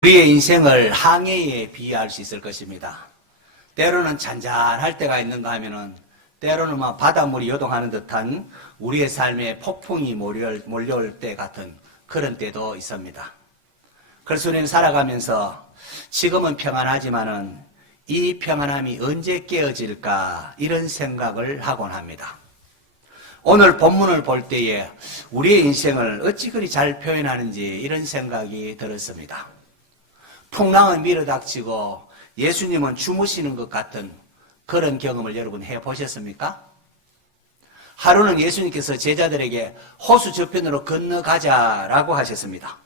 우리의 인생을 항해에 비유할 수 있을 것입니다. 때로는 잔잔할 때가 있는가 하면은 때로는 바닷물이 요동하는 듯한 우리의 삶에 폭풍이 몰려올 때 같은 그런 때도 있습니다. 그래서 우리는 살아가면서 지금은 평안하지만은 이 평안함이 언제 깨어질까 이런 생각을 하곤 합니다. 오늘 본문을 볼 때에 우리의 인생을 어찌 그리 잘 표현하는지 이런 생각이 들었습니다. 풍랑은 밀어닥치고 예수님은 주무시는 것 같은 그런 경험을 여러분 해보셨습니까? 하루는 예수님께서 제자들에게 호수 저편으로 건너가자라고 하셨습니다.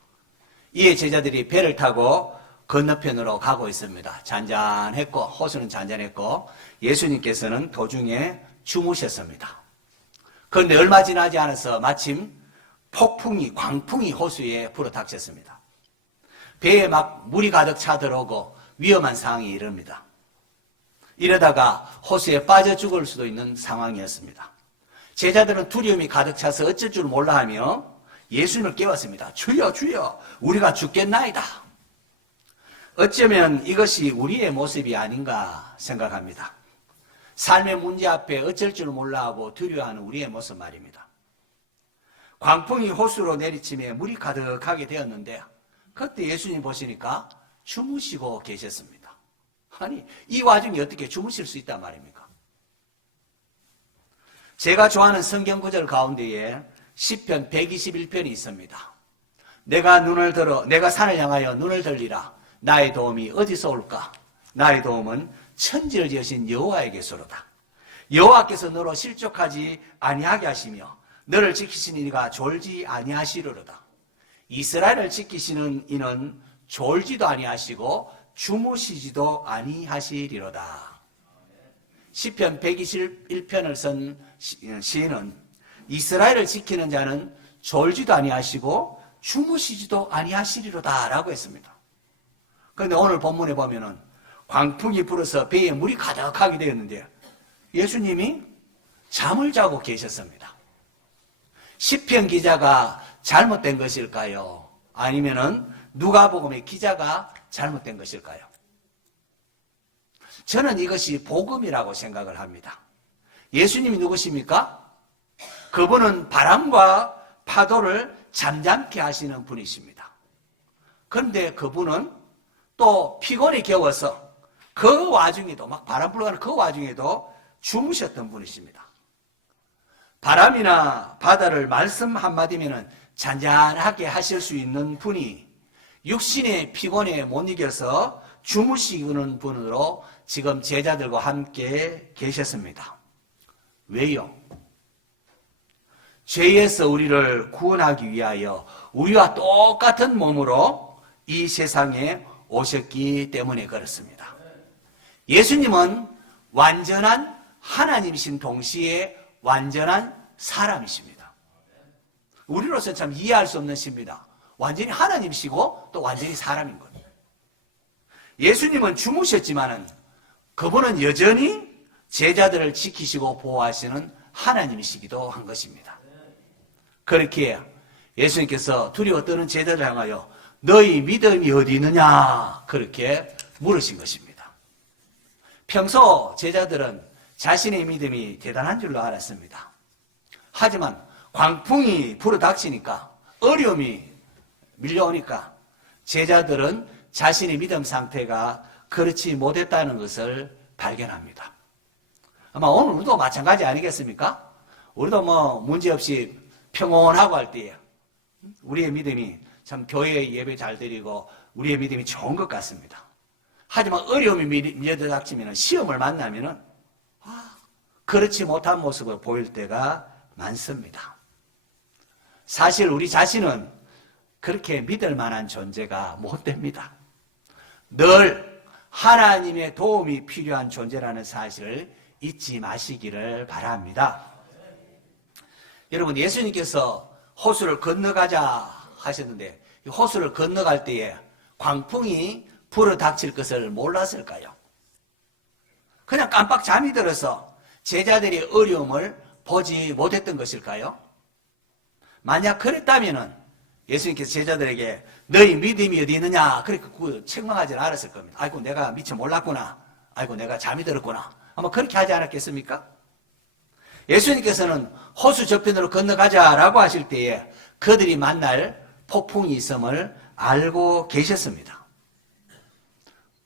이에 제자들이 배를 타고 건너편으로 가고 있습니다. 잔잔했고 호수는 잔잔했고 예수님께서는 도중에 주무셨습니다. 그런데 얼마 지나지 않아서 마침 광풍이 호수에 불어닥쳤습니다. 배에 막 물이 가득 차 들어오고 위험한 상황이 이릅니다. 이러다가 호수에 빠져 죽을 수도 있는 상황이었습니다. 제자들은 두려움이 가득 차서 어쩔 줄 몰라 하며 예수님을 깨웠습니다. 주여 주여 우리가 죽겠나이다. 어쩌면 이것이 우리의 모습이 아닌가 생각합니다. 삶의 문제 앞에 어쩔 줄 몰라 하고 두려워하는 우리의 모습 말입니다. 광풍이 호수로 내리치며 물이 가득하게 되었는데 그때 예수님 보시니까 주무시고 계셨습니다. 아니 이 와중에 어떻게 주무실 수 있단 말입니까? 제가 좋아하는 성경 구절 가운데에 시편 121편이 있습니다. 내가 산을 향하여 눈을 들리라. 나의 도움이 어디서 올까? 나의 도움은 천지를 지으신 여호와에게서로다. 여호와께서 너로 실족하지 아니하게 하시며 너를 지키시는 이가 졸지 아니하시리로다. 이스라엘을 지키시는 이는 졸지도 아니하시고 주무시지도 아니하시리로다. 시편 121편을 쓴 시인은 이스라엘을 지키는 자는 졸지도 아니하시고 주무시지도 아니하시리로다 라고 했습니다. 그런데 오늘 본문에 보면은 광풍이 불어서 배에 물이 가득하게 되었는데 예수님이 잠을 자고 계셨습니다. 시편 기자가 잘못된 것일까요? 아니면은 누가복음의 기자가 잘못된 것일까요? 저는 이것이 복음이라고 생각을 합니다. 예수님이 누구십니까? 그분은 바람과 파도를 잠잠케 하시는 분이십니다. 그런데 그분은 또 피곤에 겨워서 그 와중에도 막 바람 불어가는 그 와중에도 주무셨던 분이십니다. 바람이나 바다를 말씀 한마디면은 잔잔하게 하실 수 있는 분이 육신의 피곤에 못 이겨서 주무시는 분으로 지금 제자들과 함께 계셨습니다. 왜요? 죄에서 우리를 구원하기 위하여 우리와 똑같은 몸으로 이 세상에 오셨기 때문에 그렇습니다. 예수님은 완전한 하나님이신 동시에 완전한 사람이십니다. 우리로서는 참 이해할 수 없는 시입니다. 완전히 하나님이시고 또 완전히 사람인 것. 예수님은 주무셨지만은 그분은 여전히 제자들을 지키시고 보호하시는 하나님이시기도 한 것입니다. 그렇게 예수님께서 두려워 떠는 제자들을 향하여 너희 믿음이 어디 있느냐 그렇게 물으신 것입니다. 평소 제자들은 자신의 믿음이 대단한 줄로 알았습니다. 하지만 광풍이 불어닥치니까 어려움이 밀려오니까 제자들은 자신의 믿음 상태가 그렇지 못했다는 것을 발견합니다. 아마 오늘 우리도 마찬가지 아니겠습니까? 우리도 문제없이 평온하고 할 때에 우리의 믿음이 참 교회에 예배 잘 드리고 우리의 믿음이 좋은 것 같습니다. 하지만 어려움이 밀려닥치면 시험을 만나면은 그렇지 못한 모습을 보일 때가 많습니다. 사실 우리 자신은 그렇게 믿을 만한 존재가 못 됩니다. 늘 하나님의 도움이 필요한 존재라는 사실을 잊지 마시기를 바랍니다. 여러분 예수님께서 호수를 건너가자 하셨는데 이 호수를 건너갈 때에 광풍이 불어닥칠 것을 몰랐을까요? 그냥 깜빡 잠이 들어서 제자들의 어려움을 보지 못했던 것일까요? 만약 그랬다면은 예수님께서 제자들에게 너희 믿음이 어디 있느냐 그렇게 책망하지는 않았을 겁니다. 아이고 내가 미처 몰랐구나. 아이고 내가 잠이 들었구나. 아마 그렇게 하지 않았겠습니까? 예수님께서는 호수 저편으로 건너가자라고 하실 때에 그들이 만날 폭풍이 있음을 알고 계셨습니다.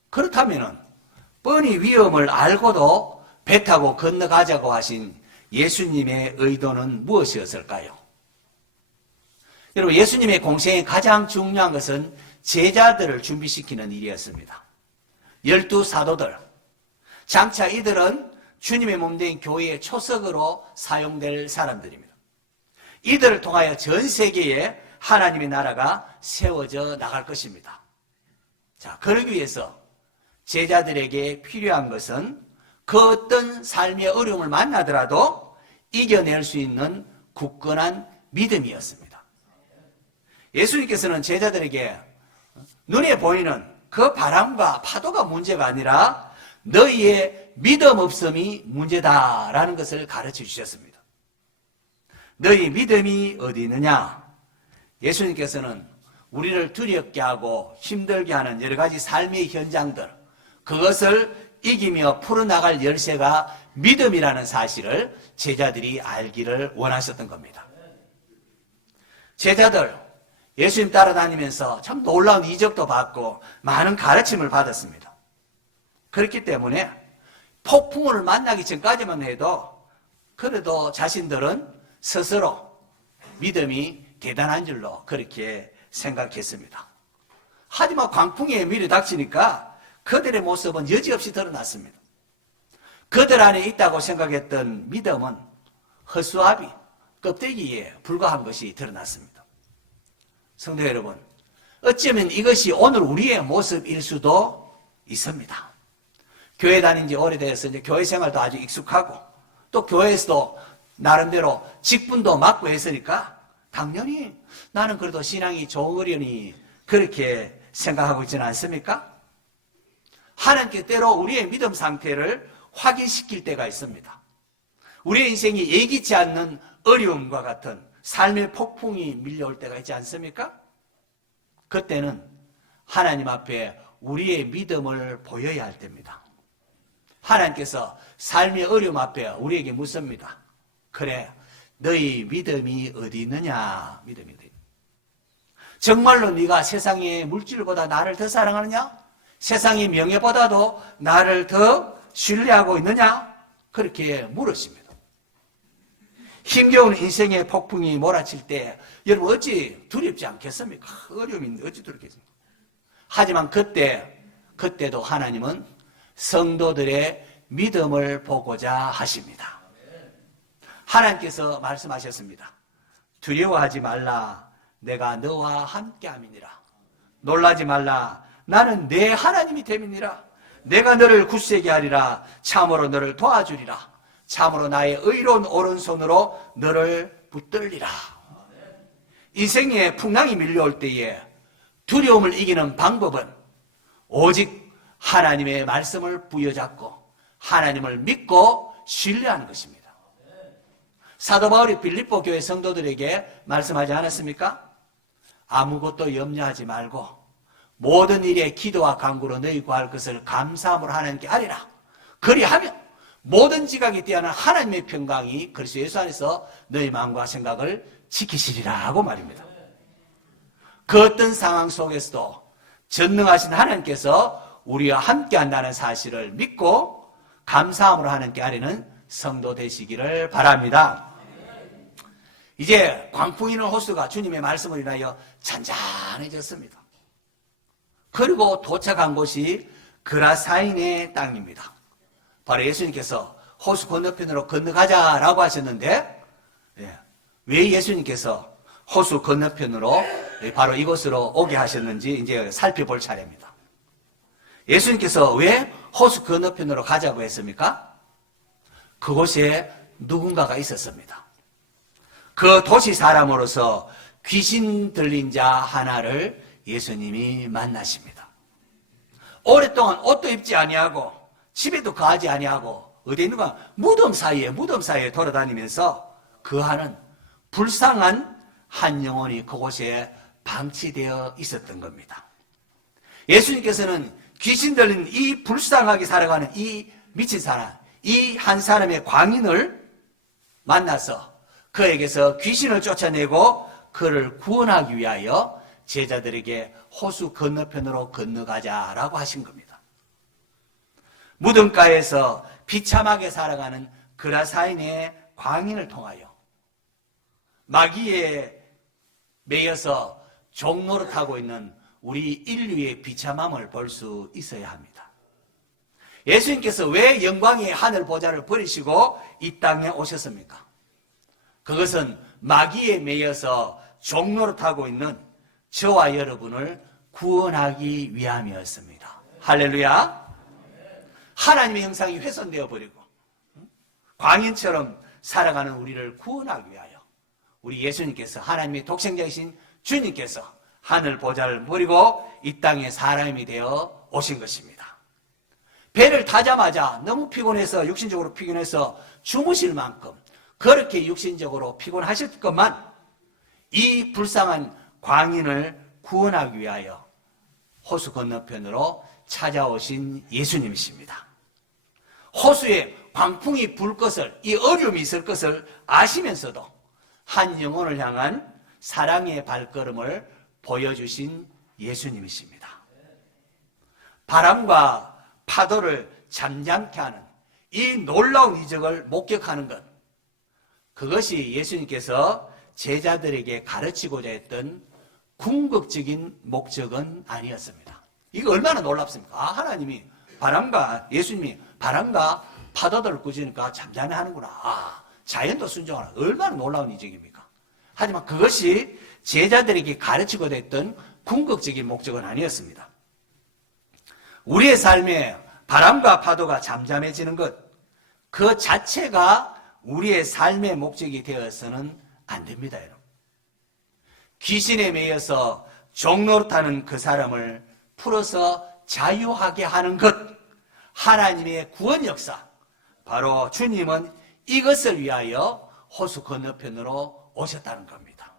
그렇다면 뻔히 위험을 알고도 배 타고 건너가자고 하신 예수님의 의도는 무엇이었을까요? 여러분, 예수님의 공생의 가장 중요한 것은 제자들을 준비시키는 일이었습니다. 12사도들, 장차 이들은 주님의 몸된 교회의 초석으로 사용될 사람들입니다. 이들을 통하여 전 세계에 하나님의 나라가 세워져 나갈 것입니다. 자, 그러기 위해서 제자들에게 필요한 것은 그 어떤 삶의 어려움을 만나더라도 이겨낼 수 있는 굳건한 믿음이었습니다. 예수님께서는 제자들에게 눈에 보이는 그 바람과 파도가 문제가 아니라 너희의 믿음 없음이 문제다라는 것을 가르쳐 주셨습니다. 너희 믿음이 어디 있느냐? 예수님께서는 우리를 두렵게 하고 힘들게 하는 여러 가지 삶의 현장들, 그것을 이기며 풀어나갈 열쇠가 믿음이라는 사실을 제자들이 알기를 원하셨던 겁니다. 제자들, 예수님 따라다니면서 참 놀라운 이적도 받고 많은 가르침을 받았습니다. 그렇기 때문에 폭풍을 만나기 전까지만 해도 그래도 자신들은 스스로 믿음이 대단한 줄로 그렇게 생각했습니다. 하지만 광풍에 밀이 닥치니까 그들의 모습은 여지없이 드러났습니다. 그들 안에 있다고 생각했던 믿음은 허수아비, 껍데기에 불과한 것이 드러났습니다. 성도 여러분, 어쩌면 이것이 오늘 우리의 모습일 수도 있습니다. 교회 다닌 지 오래돼서 이제 교회 생활도 아주 익숙하고 또 교회에서도 나름대로 직분도 맡고 했으니까 당연히 나는 그래도 신앙이 좋으려니 그렇게 생각하고 있지는 않습니까? 하나님께 때로 우리의 믿음 상태를 확인시킬 때가 있습니다. 우리의 인생이 예기치 않는 어려움과 같은 삶의 폭풍이 밀려올 때가 있지 않습니까? 그때는 하나님 앞에 우리의 믿음을 보여야 할 때입니다. 하나님께서 삶의 어려움 앞에 우리에게 묻습니다. 그래, 너희 믿음이 어디 있느냐? 믿음이 어디 있느냐? 정말로 네가 세상의 물질보다 나를 더 사랑하느냐? 세상의 명예보다도 나를 더 신뢰하고 있느냐? 그렇게 물으십니다. 힘겨운 인생의 폭풍이 몰아칠 때 여러분 어찌 두렵지 않겠습니까? 어려움이 어찌 두렵겠습니까? 하지만 그때도 하나님은 성도들의 믿음을 보고자 하십니다. 하나님께서 말씀하셨습니다. 두려워하지 말라. 내가 너와 함께함이니라. 놀라지 말라. 나는 내 하나님이 됨이니라. 내가 너를 굳세게 하리라. 참으로 너를 도와주리라. 참으로 나의 의로운 오른손으로 너를 붙들리라. 인생에 풍랑이 밀려올 때에 두려움을 이기는 방법은 오직 하나님의 말씀을 부여잡고 하나님을 믿고 신뢰하는 것입니다. 사도 바울이 빌립보 교회 성도들에게 말씀하지 않았습니까? 아무것도 염려하지 말고 모든 일에 기도와 간구로 너희 구할 것을 감사함으로 하나님께 아뢰라. 그리하면 모든 지각이 뛰어난 하나님의 평강이 그리스도 예수 안에서 너희 마음과 생각을 지키시리라 하고 말입니다. 그 어떤 상황 속에서도 전능하신 하나님께서 우리와 함께 한다는 사실을 믿고 감사함으로 하나님께 아뢰는 성도 되시기를 바랍니다. 이제 광풍 이는 호수가 주님의 말씀을 인하여 잔잔해졌습니다. 그리고 도착한 곳이 그라사인의 땅입니다. 바로 예수님께서 호수 건너편으로 건너가자라고 하셨는데 왜 예수님께서 호수 건너편으로 바로 이곳으로 오게 하셨는지 이제 살펴볼 차례입니다. 예수님께서 왜 호수 건너편으로 가자고 했습니까? 그곳에 누군가가 있었습니다. 그 도시 사람으로서 귀신 들린 자 하나를 예수님이 만나십니다. 오랫동안 옷도 입지 아니하고 집에도 거하지 아니하고 어디 있는가? 무덤 사이에 돌아다니면서 거하는 불쌍한 한 영혼이 그곳에 방치되어 있었던 겁니다. 예수님께서는 귀신 들린 이 불쌍하게 살아가는 이 미친 사람, 이 한 사람의 광인을 만나서 그에게서 귀신을 쫓아내고 그를 구원하기 위하여 제자들에게 호수 건너편으로 건너가자라고 하신 겁니다. 무덤가에서 비참하게 살아가는 그라사인의 광인을 통하여 마귀에 매여서 종노릇하고 있는 우리 인류의 비참함을 볼 수 있어야 합니다. 예수님께서 왜 영광의 하늘 보좌를 버리시고 이 땅에 오셨습니까? 그것은 마귀에 매여서 종노릇하고 있는 저와 여러분을 구원하기 위함이었습니다. 할렐루야. 하나님의 형상이 훼손되어 버리고 광인처럼 살아가는 우리를 구원하기 위하여 우리 예수님께서, 하나님의 독생자이신 주님께서 하늘 보좌를 버리고 이 땅에 사람이 되어 오신 것입니다. 배를 타자마자 너무 피곤해서, 육신적으로 피곤해서 주무실 만큼 그렇게 육신적으로 피곤하셨건만 이 불쌍한 광인을 구원하기 위하여 호수 건너편으로 찾아오신 예수님이십니다. 호수에 광풍이 불 것을, 이 어려움이 있을 것을 아시면서도 한 영혼을 향한 사랑의 발걸음을 보여주신 예수님이십니다. 바람과 파도를 잠잠케 하는 이 놀라운 이적을 목격하는 것, 그것이 예수님께서 제자들에게 가르치고자 했던 궁극적인 목적은 아니었습니다. 이거 얼마나 놀랍습니까? 하나님이 예수님이 바람과 파도들을 꾸짖으니까 잠잠히 하는구나. 자연도 순종하라. 얼마나 놀라운 이적입니까? 하지만 그것이 제자들에게 가르치고자 했던 궁극적인 목적은 아니었습니다. 우리의 삶에 바람과 파도가 잠잠해지는 것, 그 자체가 우리의 삶의 목적이 되어서는 안 됩니다, 여러분. 귀신에 매여서 종노릇하는 그 사람을 풀어서 자유하게 하는 것, 하나님의 구원 역사, 바로 주님은 이것을 위하여 호수 건너편으로 오셨다는 겁니다.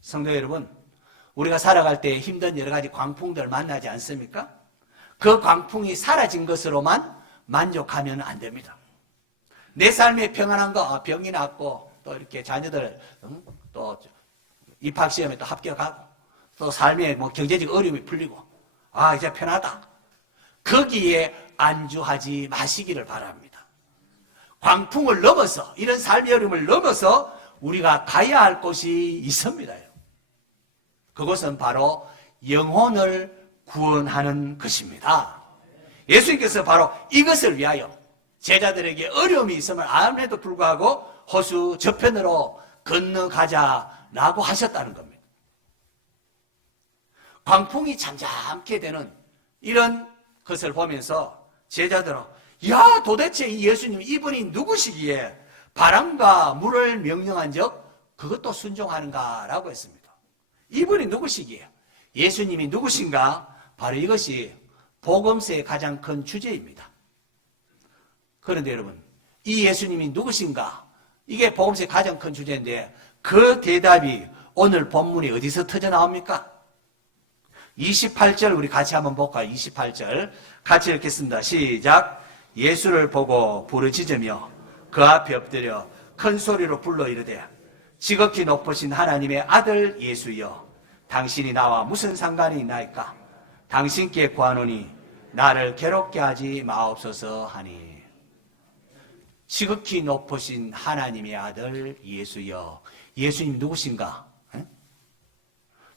성도 여러분, 우리가 살아갈 때 힘든 여러 가지 광풍들 만나지 않습니까? 그 광풍이 사라진 것으로만 만족하면 안 됩니다. 내 삶에 평안한 거, 병이 낫고 또 이렇게 자녀들 또 입학시험에 또 합격하고 또 삶에 뭐 경제적 어려움이 풀리고 이제 편하다. 거기에 안주하지 마시기를 바랍니다. 광풍을 넘어서, 이런 삶의 어려움을 넘어서 우리가 가야 할 곳이 있습니다. 그것은 바로 영혼을 구원하는 것입니다. 예수님께서 바로 이것을 위하여 제자들에게 어려움이 있음을 알음에도 불구하고 호수 저편으로 건너가자라고 하셨다는 겁니다. 광풍이 잠잠케 되는 이런 것을 보면서 제자들은 도대체 이 예수님, 이분이 누구시기에 바람과 물을 명령한 적 그것도 순종하는가라고 했습니다. 이분이 누구시기에, 예수님이 누구신가, 바로 이것이 복음서의 가장 큰 주제입니다. 그런데 여러분, 이 예수님이 누구신가, 이게 복음서의 가장 큰 주제인데 그 대답이 오늘 본문이 어디서 터져 나옵니까? 28절 우리 같이 한번 볼까요? 28절 같이 읽겠습니다. 시작. 예수를 보고 부르짖으며 그 앞에 엎드려 큰 소리로 불러 이르되 지극히 높으신 하나님의 아들 예수여, 당신이 나와 무슨 상관이 있나이까? 당신께 구하노니 나를 괴롭게 하지 마옵소서 하니. 지극히 높으신 하나님의 아들 예수여, 예수님 누구신가?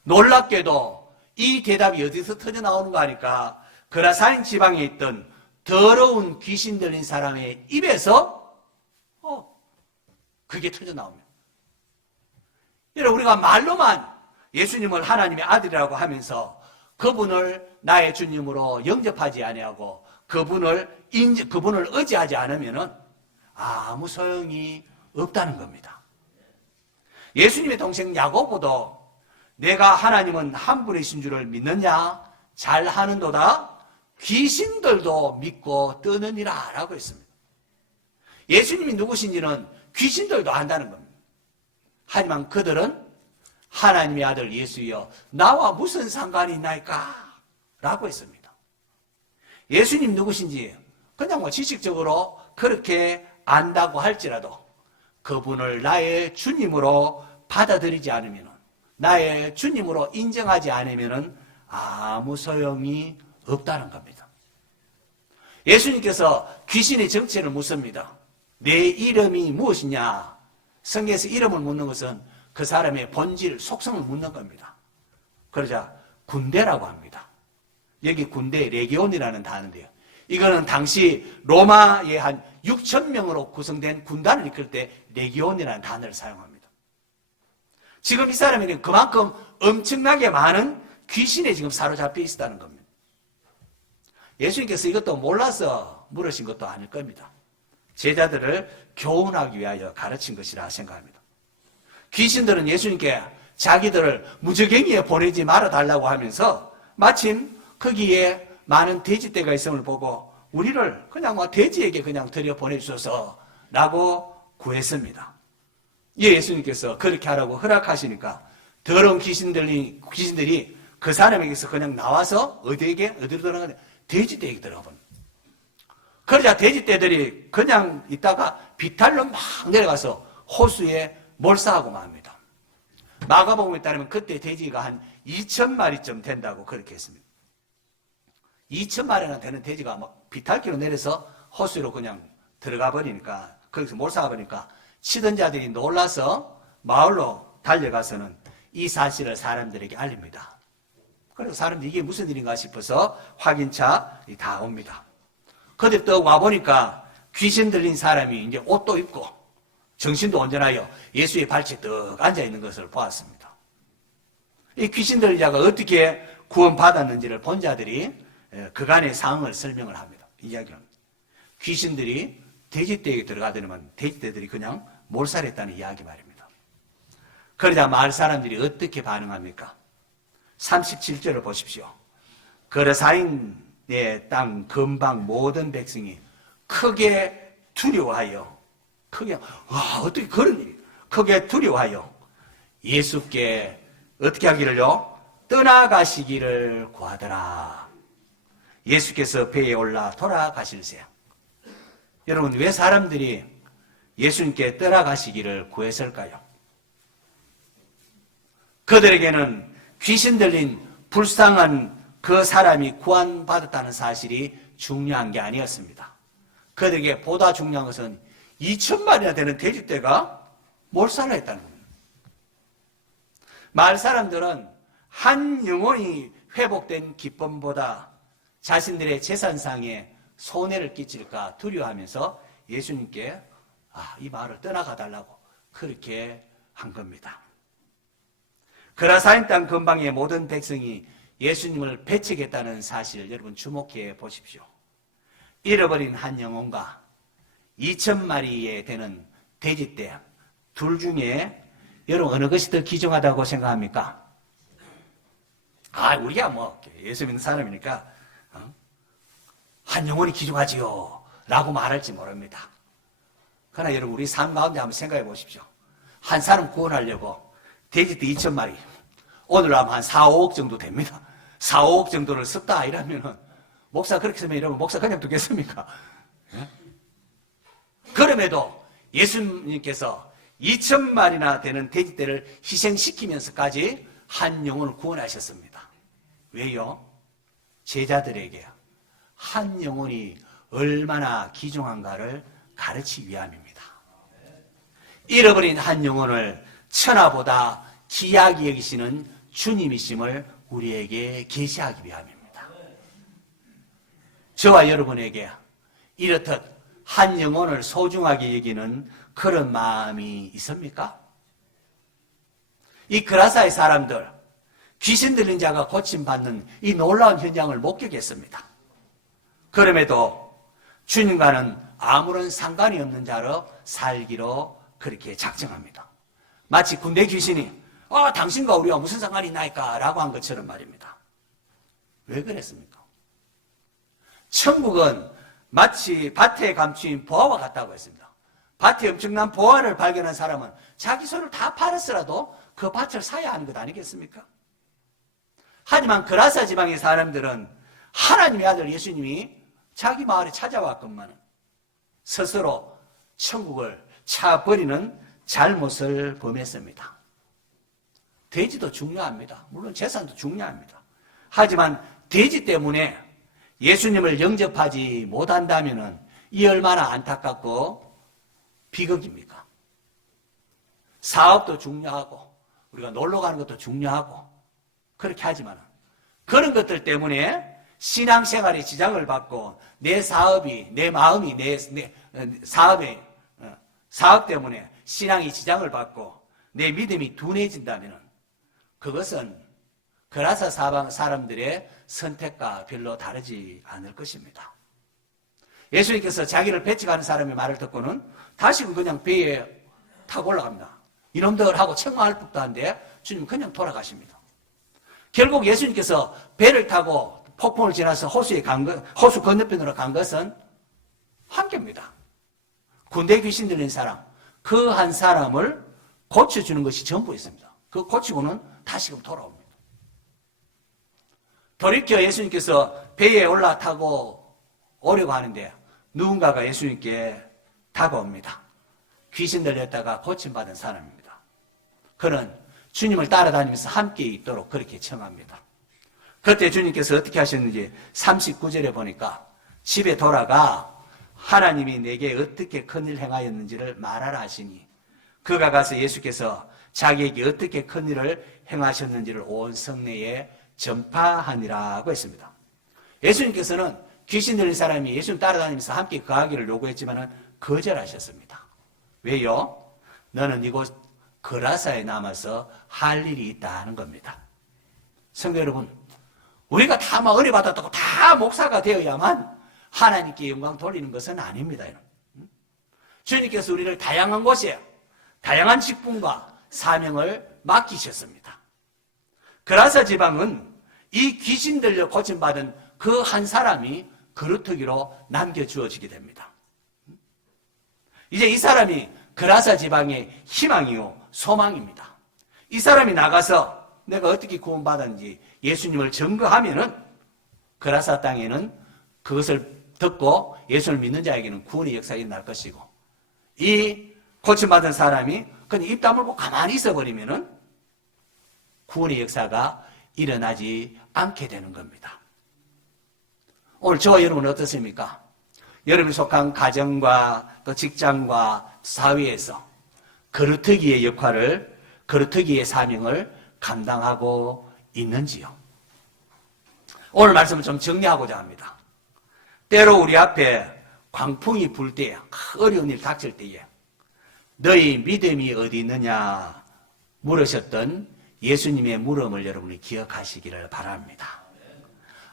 놀랍게도 이 대답이 어디서 터져 나오는 거 아니까 그라사인 지방에 있던 더러운 귀신 들린 사람의 입에서 그게 터져 나옵니다. 여러분, 우리가 말로만 예수님을 하나님의 아들이라고 하면서 그분을 나의 주님으로 영접하지 아니하고 그분을 의지하지 않으면 아무 소용이 없다는 겁니다. 예수님의 동생 야고보도 내가 하나님은 한 분이신 줄을 믿느냐? 잘하는도다. 귀신들도 믿고 뜨느니라 라고 했습니다. 예수님이 누구신지는 귀신들도 안다는 겁니다. 하지만 그들은 하나님의 아들 예수여 나와 무슨 상관이 있나이까? 라고 했습니다. 예수님 누구신지 그냥 뭐 지식적으로 그렇게 안다고 할지라도 그분을 나의 주님으로 받아들이지 않으면, 나의 주님으로 인정하지 않으면 아무 소용이 없다는 겁니다. 예수님께서 귀신의 정체를 묻습니다. 내 이름이 무엇이냐? 성경에서 이름을 묻는 것은 그 사람의 본질, 속성을 묻는 겁니다. 그러자 군대라고 합니다. 여기 군대, 레기온이라는 단어인데요. 이거는 당시 로마의 한 6천 명으로 구성된 군단을 이끌 때 레기온이라는 단어를 사용합니다. 지금 이 사람에게는 그만큼 엄청나게 많은 귀신에 지금 사로잡혀 있었다는 겁니다. 예수님께서 이것도 몰라서 물으신 것도 아닐 겁니다. 제자들을 교훈하기 위하여 가르친 것이라 생각합니다. 귀신들은 예수님께 자기들을 무저갱이에 보내지 말아달라고 하면서 마침 거기에 많은 돼지떼가 있음을 보고 우리를 그냥 돼지에게 그냥 들여 보내주소서 라고 구했습니다. 예수님께서 그렇게 하라고 허락하시니까 더러운 귀신들이 그 사람에게서 그냥 나와서 어디로 들어가냐? 돼지떼에게 들어가버립니다. 그러자 돼지떼들이 그냥 있다가 비탈로 막 내려가서 호수에 몰사하고 맙니다. 마가복음에 따르면 그때 돼지가 한 2,000마리쯤 된다고 그렇게 했습니다. 2,000마리나 되는 돼지가 막 비탈길로 내려서 호수로 그냥 들어가 버리니까, 거기서 몰사가 버리니까 치던 자들이 놀라서 마을로 달려가서는 이 사실을 사람들에게 알립니다. 그래서 사람들이 이게 무슨 일인가 싶어서 확인차 다 옵니다. 그때 또 와보니까 귀신 들린 사람이 이제 옷도 입고 정신도 온전하여 예수의 발치에 떡 앉아있는 것을 보았습니다. 이 귀신 들린 자가 어떻게 구원받았는지를 본 자들이 그간의 상황을 설명을 합니다. 이야기합니다. 귀신들이 돼지떼에게 들어가더니만 돼지떼들이 그냥 몰살했다는 이야기 말입니다. 그러자 마을 사람들이 어떻게 반응합니까? 37절을 보십시오. 거르사인의 땅 근방 모든 백성이 크게 두려워하여, 어떻게 그런 일이, 크게 두려워하여 예수께 어떻게 하기를요? 떠나가시기를 구하더라. 예수께서 배에 올라 돌아가실세. 여러분, 왜 사람들이 예수님께 떠나가시기를 구했을까요? 그들에게는 귀신 들린 불쌍한 그 사람이 구원받았다는 사실이 중요한 게 아니었습니다. 그들에게 보다 중요한 것은 2,000마리나 되는 돼지떼가 몰살을 했다는 겁니다. 마을 사람들은 한 영혼이 회복된 기쁨보다 자신들의 재산상에 손해를 끼칠까 두려워하면서 예수님께 이 마을을 떠나가달라고 그렇게 한 겁니다. 거라사인 땅 근방의 모든 백성이 예수님을 배척했다는 사실 여러분 주목해 보십시오. 잃어버린 한 영혼과 2,000마리에 되는 돼지떼 둘 중에 여러분 어느 것이 더 귀중하다고 생각합니까? 우리가 예수 믿는 사람이니까 한 영혼이 귀중하지요 라고 말할지 모릅니다. 그러나 여러분 우리 삶 가운데 한번 생각해 보십시오. 한 사람 구원하려고 돼지떼 2,000마리 오늘 하면 한 4, 5억 정도 됩니다. 4, 5억 정도를 썼다 이러면은 목사 그렇게 쓰면 이러면 목사 그냥 두겠습니까? 예? 그럼에도 예수님께서 2,000마리나 되는 돼지떼를 희생시키면서까지 한 영혼을 구원하셨습니다. 왜요? 제자들에게 한 영혼이 얼마나 귀중한가를 가르치기 위함입니다. 잃어버린 한 영혼을 천하보다 귀하게 여기시는 주님이심을 우리에게 계시하기 위함입니다. 저와 여러분에게 이렇듯 한 영혼을 소중하게 여기는 그런 마음이 있습니까? 이 그라사의 사람들, 귀신 들린 자가 고침받는 이 놀라운 현장을 목격했습니다. 그럼에도 주님과는 아무런 상관이 없는 자로 살기로 그렇게 작정합니다. 마치 군대 귀신이 당신과 우리가 무슨 상관이 있나이까 라고 한 것처럼 말입니다. 왜 그랬습니까? 천국은 마치 밭에 감추인 보화와 같다고 했습니다. 밭에 엄청난 보화를 발견한 사람은 자기 손을 다 팔았으라도 그 밭을 사야 하는 것 아니겠습니까? 하지만 그라사 지방의 사람들은 하나님의 아들 예수님이 자기 마을에 찾아왔건만 스스로 천국을 차버리는 잘못을 범했습니다. 돼지도 중요합니다. 물론 재산도 중요합니다. 하지만 돼지 때문에 예수님을 영접하지 못한다면 이 얼마나 안타깝고 비극입니까? 사업도 중요하고 우리가 놀러 가는 것도 중요하고 그렇게 하지만 그런 것들 때문에 신앙생활에 지장을 받고 내 사업이 내 마음이 내 사업 때문에 신앙이 지장을 받고 내 믿음이 둔해진다면 그것은 그라사 사람들의 선택과 별로 다르지 않을 것입니다. 예수님께서 자기를 배척하는 사람의 말을 듣고는 다시금 그냥 배에 타고 올라갑니다. 이놈들 하고 책망할 법도 한데 주님 그냥 돌아가십니다. 결국 예수님께서 배를 타고 폭풍을 지나서 호수 건너편으로 간 것은 한 개입니다. 군대 귀신 들린 사람, 그 한 사람을 고쳐주는 것이 전부였습니다. 그 고치고는 다시금 돌아옵니다. 돌이켜 예수님께서 배에 올라타고 오려고 하는데 누군가가 예수님께 다가옵니다. 귀신 들렸다가 고침받은 사람입니다. 그는 주님을 따라다니면서 함께 있도록 그렇게 청합니다. 그때 주님께서 어떻게 하셨는지 39절에 보니까 집에 돌아가 하나님이 내게 어떻게 큰일 행하였는지를 말하라 하시니 그가 가서 예수께서 자기에게 어떻게 큰일을 행하셨는지를 온 성내에 전파하니라고 했습니다. 예수님께서는 귀신 들린 사람이 예수님 따라다니면서 함께 거하기를 요구했지만 거절하셨습니다. 왜요? 너는 이곳 그라사에 남아서 할 일이 있다는 겁니다. 성도 여러분, 우리가 다 막 은혜 받았다고 다 목사가 되어야만 하나님께 영광 돌리는 것은 아닙니다. 주님께서 우리를 다양한 곳에 다양한 직분과 사명을 맡기셨습니다. 그라사 지방은 이 귀신 들려 고침받은 그 한 사람이 그루터기로 남겨주어지게 됩니다. 이제 이 사람이 그라사 지방의 희망이요 소망입니다. 이 사람이 나가서 내가 어떻게 구원받았는지 예수님을 증거하면은 그라사 땅에는 그것을 듣고 예수를 믿는 자에게는 구원의 역사가 일어날 것이고 이 고침받은 사람이 그냥 입 다물고 가만히 있어버리면은 구원의 역사가 일어나지 않게 되는 겁니다. 오늘 저와 여러분은 어떻습니까? 여러분이 속한 가정과 또 직장과 사회에서 거루터기의 역할을, 거루터기의 사명을 감당하고 있는지요? 오늘 말씀을 좀 정리하고자 합니다. 때로 우리 앞에 광풍이 불 때, 어려운 일 닥칠 때에 너희 믿음이 어디 있느냐 물으셨던 예수님의 물음을 여러분이 기억하시기를 바랍니다.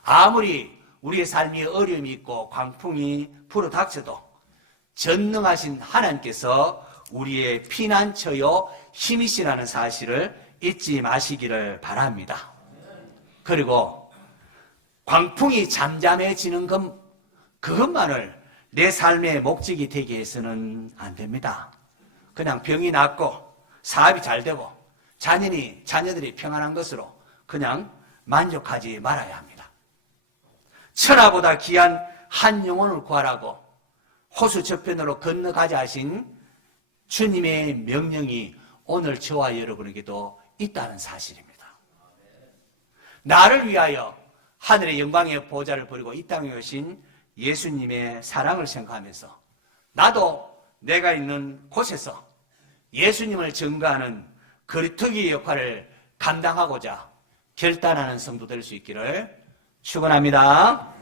아무리 우리의 삶이 어려움이 있고 광풍이 불어닥쳐도 전능하신 하나님께서 우리의 피난처요 힘이시라는 사실을 잊지 마시기를 바랍니다. 그리고 광풍이 잠잠해지는 그것만을 내 삶의 목적이 되게 해서는 안 됩니다. 그냥 병이 낫고 사업이 잘 되고 자녀들이 평안한 것으로 그냥 만족하지 말아야 합니다. 천하보다 귀한 한 영혼을 구하라고 호수 저편으로 건너가자 하신 주님의 명령이 오늘 저와 여러분에게도 있다는 사실입니다. 나를 위하여 하늘의 영광의 보좌를 버리고 이 땅에 오신 예수님의 사랑을 생각하면서 나도 내가 있는 곳에서 예수님을 증거하는 거루터기 역할을 감당하고자 결단하는 성도 될 수 있기를 축원합니다.